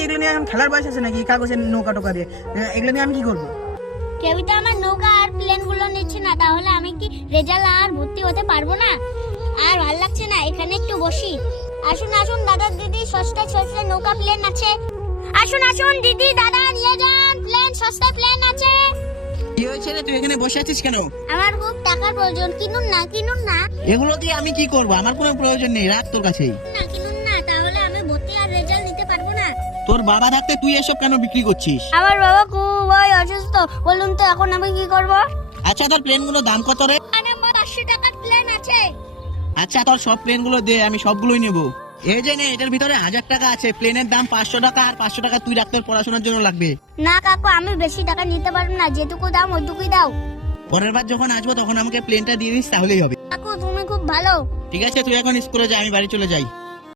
কি এগুলো নিয়ে এখন খেলার বয়স আছে নাকি? কাগজের নৌকা টোকা দিয়ে এগুলো নিয়ে আমি কি করবো? কেউই তো আমার নৌকা আর প্লেন গুলো নিচ্ছে না, তাহলে আমি কি রেজাল্ট আর ভর্তি হতে পারবো না? আর ভালো লাগছে না, এখানে একটু বসি। আসুন আসুন দাদা দিদি, সস্তায় সস্তায় নৌকা প্লেন আছে। আসুন আসুন দিদি দাদা, নিয়ে যান প্লেন, সস্তায় প্লেন আছে। কি হয়েছে রে, তুই এখানে বসে আছিস কেন? আমার খুব টাকার প্রয়োজন, কিনুন না কিনুন না। এগুলো দিয়ে আমি কি করবো? আমার কোনো প্রয়োজন নেই, রাখ তোর কাছেই। না কিনুন না, তাহলে আমি ভর্তি আর রেজাল্ট নিতে পারবো না। তোর বাবা থাকতে তুই এসব কেন বিক্রি করছিস? আমার বাবা খুবই অসুস্থ, বলুন তো এখন আমি কি করবো? আচ্ছা তোর প্লেনগুলোর দাম কত রে? আমার 500 টাকার প্লেন আছে। আচ্ছা তোর সব প্লেনগুলো দে, আমি সবগুলোই নেবো। এই যে নে, এটার ভিতরে 1000 টাকা আছে। প্লেনের দাম 500 টাকা, আর 500 টাকা তুই রাখ, তোর পড়াশোনার জন্য লাগবে। না কাকু, আমি বেশি টাকা নিতে পারবো না, যেটুকু দাম ওইটুকুই দাও। পরের বার যখন আসবো তখন আমাকে প্লেনটা দিয়ে দিস, তাহলেই হবে। কাকু তুমি খুব ভালো। ঠিক আছে, তুই এখন স্কুলে যা, আমি বাড়ি চলে যাই।